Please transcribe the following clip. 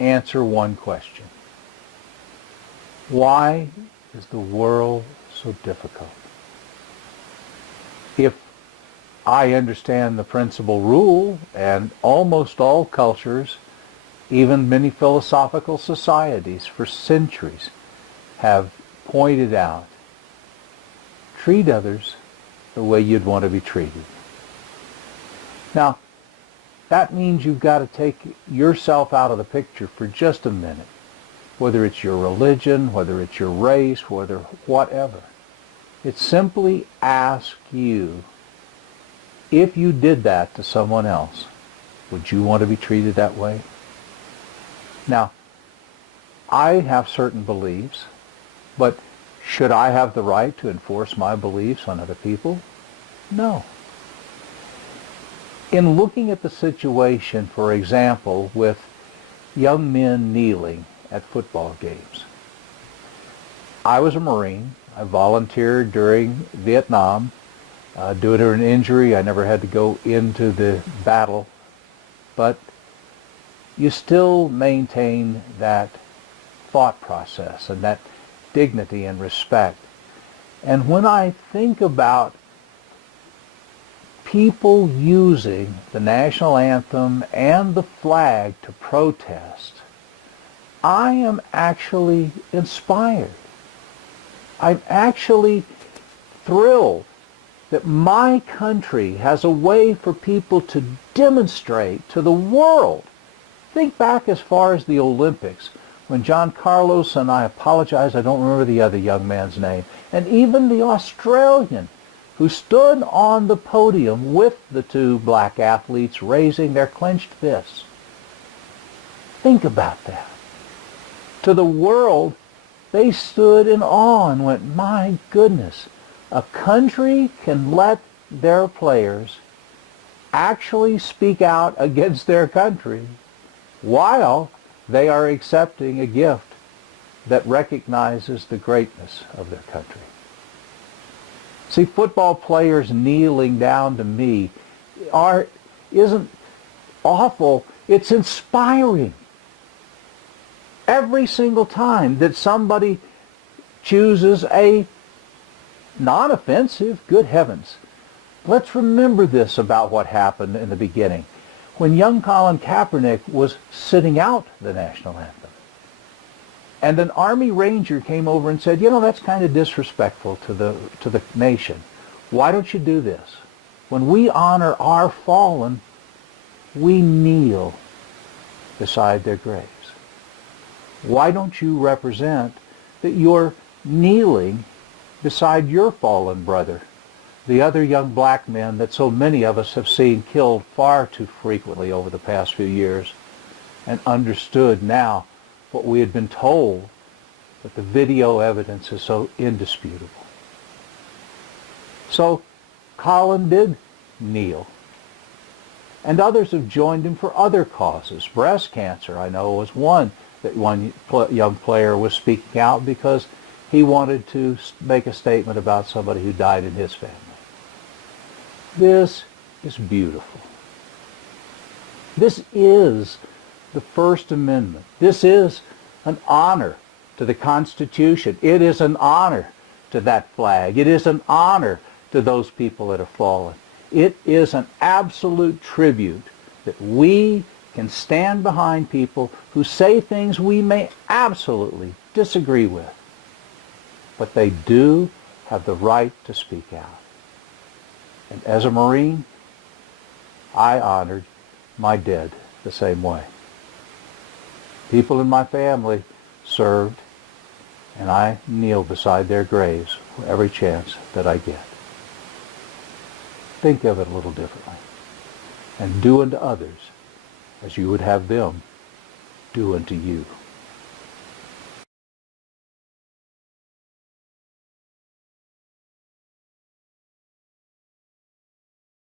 answer one question. Why is the world so difficult? If I understand the principal rule, and almost all cultures, even many philosophical societies for centuries, have pointed out, treat others the way you'd want to be treated. Now, that means you've got to take yourself out of the picture for just a minute, whether it's your religion, whether it's your race, whether whatever. It simply asks you, if you did that to someone else, would you want to be treated that way? Now, I have certain beliefs, but should I have the right to enforce my beliefs on other people? No. In looking at the situation, for example, with young men kneeling at football games, I was a Marine. I volunteered during Vietnam. Due to an injury, I never had to go into the battle, but you still maintain that thought process and that dignity and respect. And when I think about people using the national anthem and the flag to protest, I am actually inspired. I'm actually thrilled that my country has a way for people to demonstrate to the world. Think back as far as the Olympics, when John Carlos, and I apologize, I don't remember the other young man's name, and even the Australian who stood on the podium with the two black athletes raising their clenched fists. Think about that. To the world, they stood in awe and went, my goodness, a country can let their players actually speak out against their country while they are accepting a gift that recognizes the greatness of their country. See, football players kneeling down to me isn't awful, it's inspiring. Every single time that somebody chooses a non-offensive, good heavens. Let's remember this about what happened in the beginning. When young Colin Kaepernick was sitting out the national anthem, and an Army Ranger came over and said, that's kind of disrespectful to the nation. Why don't you do this? When we honor our fallen, we kneel beside their graves. Why don't you represent that you're kneeling beside your fallen brother, the other young black men that so many of us have seen killed far too frequently over the past few years, and understood now what we had been told, but the video evidence is so indisputable. So Colin did kneel. And others have joined him for other causes. Breast cancer, I know, was one that one young player was speaking out because he wanted to make a statement about somebody who died in his family. This is beautiful. This is the First Amendment. This is an honor to the Constitution. It is an honor to that flag. It is an honor to those people that have fallen. It is an absolute tribute that we can stand behind people who say things we may absolutely disagree with. But they do have the right to speak out. And as a Marine, I honored my dead the same way. People in my family served, and I kneel beside their graves for every chance that I get. Think of it a little differently, and do unto others as you would have them do unto you.